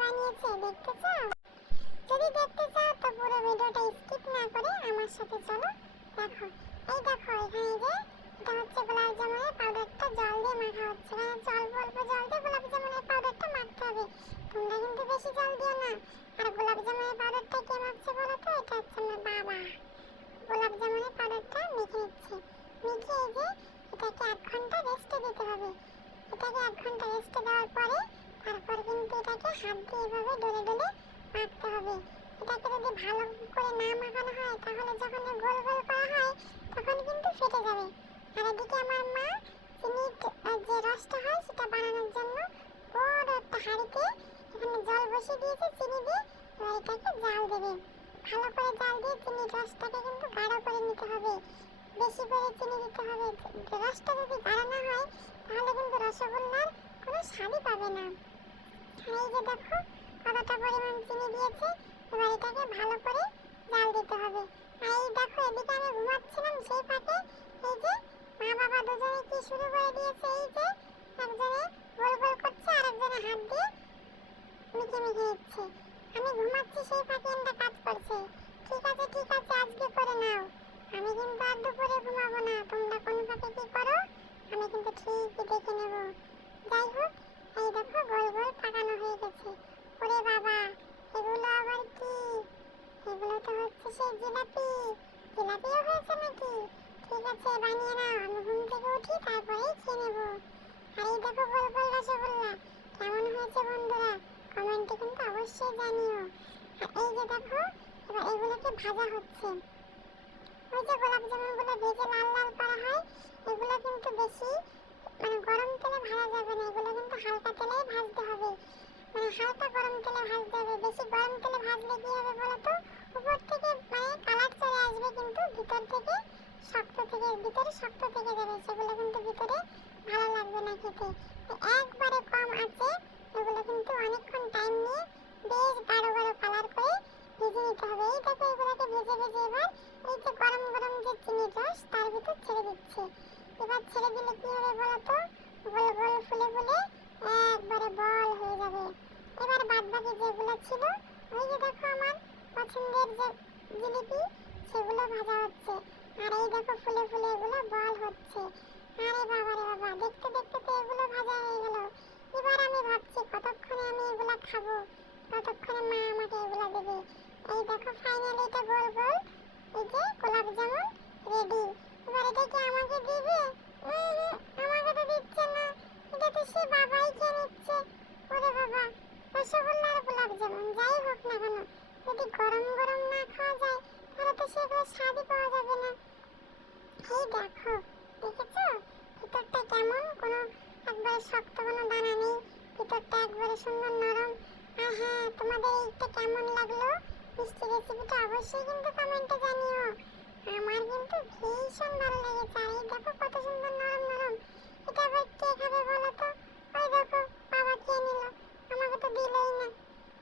বানিয়েছে, দেখতে চাও? যদি দেখতে চাও তো পুরো ভিডিওটা স্কিপ না করে আমার সাথে চলো। দেখো, এই দেখো এখানে যে এটা হচ্ছে গোলাপ জামুনের পাউডারটা জল দিয়ে মাখা হচ্ছে। মানে অল্প অল্প জল দিয়ে গোলাপ জামুনের পাউডারটা মাখতে হবে। তোমরা কিন্তু বেশি জল দিও না। আর গোলাপ জামুনের পাউডারটা কে মাখছে বলো তো? এটা হচ্ছে আমার বাবা। গোলাপ জামুনের পাউডারটা মেখে নিচ্ছে। মেখে এই যে এটাকে 1 ঘন্টা রেস্টে দিতে হবে। এটাকে 1 ঘন্টা রেস্টে দেওয়ার পরে তারপর কিন্তু এটাকে হাত দিয়ে এভাবে ডলে ডলে মাখতে হবে। এটাকে যদি ভালো করে না মাখানো হয় তাহলে যখন গোল গোল করা হয় তখন কিন্তু ফেটে যাবে। আর এদিকে আমার মা চিনির যে রসটা হয় সেটা বানানোর জন্য বড় একটা হাঁড়িতে এখানে জল বসিয়ে দিয়েছে চিনি দিয়ে। এবার এটাকে জাল দেবে। ভালো করে জাল দিয়ে চিনির রসটাকে কিন্তু গাঢ় করে নিতে হবে। বেশি করে চিনি দিতে হবে। রসটা যদি গাঢ় না হয় তাহলে কিন্তু রসগোল্লার কোনো স্বাদই পাবে না। আর এই যে দেখো কতটা পরিমাণ চিনি দিয়েছে। এবার এটাকে ভালো করে জাল দিতে হবে। আর এই দেখো এদিকে আমি ঘুমাচ্ছিলাম সেই ফাঁকে এই যে মা বাবা দুজনে কি শুরু করে দিয়েছে। এই যে একজনে গোল গোল করছে আর একজনে হাত দিয়ে মিখে মিখে নিচ্ছে। আমি ঘুমাচ্ছি সেই ফাঁকে একটা কাজ করছে। ঠিক আছে ঠিক আছে, আজকে করে নাও। আমি কিন্তু আর দুপুরে ঘুমাবো না। তোমরা কোন ফাঁকে কি করো আমি কিন্তু ঠিকই দেখে নেব। যাই হোক, এই দেখো গোল গোল পাকানো হয়ে গেছে। ওরে বাবা, এগুলো আবার কি? এগুলো তো হচ্ছে সেই জিলাপি। জিলাপিও হয়েছে নাকি? ঠিক আছে, বানিয়ে নাও। আমি ঘুম থেকে উঠি তারপরেই খেয়ে নেব। আর এই দেখো গোল গোল রসগোল্লা কেমন হয়েছে বন্ধুরা, কমেন্টে কিন্তু অবশ্যই জানিও। আর এই যে দেখো এবার এগুলোকে ভাজা হচ্ছে। ওই যে গোলাপ জামুনগুলো ভেজে লাল লাল করা হয় এগুলো কিন্তু বেশি মানে গরম তেলে ভাজা যাবে না। এগুলো কিন্তু হালকা তেলেই ভাজতে হবে। মানে হালকা গরম তেলে ভাজতে হবে। বেশি গরম তেলে ভাজলে কি হবে বলো তো? উপর থেকে মানে কালার চলে আসবে কিন্তু ভিতরে শক্ত থেকে যাবে। সেগুলো কিন্তু ভিতরে ভালো লাগবে না খেতে। একবারে কম আছে এগুলো কিন্তু অনেকক্ষণ টাইম নিয়ে বেশ গাঢ় গাঢ় কালার করে ভেজে নিতে হবে। এই দেখো এগুলোকে ভেজে ভেজে এবার এই যে গরম গরম যে চিনির রস তার ভিতর ছেড়ে দিচ্ছে। এবার ছেড়ে দিলে কি হবে বলো তো? গোল গোল ফুলে ফুলে একবারে বল হয়ে যাবে। এবার বাদ বাকি যেগুলো ছিল ওই যে দেখো আমার পছন্দের যে জিলিপি সেগুলো ভাজা হচ্ছে। আর এই দেখো ফুলে ফুলে এগুলো বল হচ্ছে। আরে বাবা রে বাবা, দেখতে দেখতে তো এগুলো ভাজা হয়ে গেল। এবার আমি ভাবছি কতক্ষণে আমি এগুলো খাবো, ততক্ষণে মা আমাকে এগুলো দেবে। এই দেখো ফাইনালি এটা গোল গোল এই যে গোলাপ জামুন রেডি। এবার এটা কি আমাকে দিবে? আমাকে তো দিচ্ছে না। এটা তো সে বাবাই খেয়ে নিচ্ছে। ওরে বাবা, রসগোল্লা আর গোলাপ জামুন যাই হোক না কেন যদি গরম গরম না খাওয়া যায় তাহলে তো সেগুলো স্বাদই পাওয়া যাবে না। এই দেখো, দেখেছো ভিতরটা কেমন? কোনো একবারে শক্ত কোনো দানা নেই। ভিতরটা একবারে সুন্দর নরম। আর হ্যাঁ, তোমাদের এইটা কেমন লাগলো মিষ্টি রেসিপিটা অবশ্যই কিন্তু কমেন্টে জানিও। আমার কিন্তু ভীষণ ভালো লেগেছে। আর এই দেখো কত সুন্দর নরম নরম। এটা আবার কে খাবে বলো তো? ওই দেখো বাবা খেয়ে নিল, আমাকে তো দিলই না।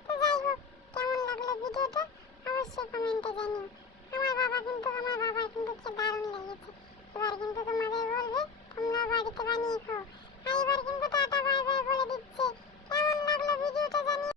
তো যাই হোক, কেমন লাগলো ভিডিওটা অবশ্যই কমেন্টে জানিও। আমার বাবার কিন্তু খেয়ে দারুণ লেগেছে। এবার কিন্তু তোমাদের বলবে তোমরা বাড়িতে বানিয়ে খাও। আর এবার কিন্তু টাটা বাই বাই বলে দিচ্ছে। কেমন লাগলো ভিডিওটা জানিও।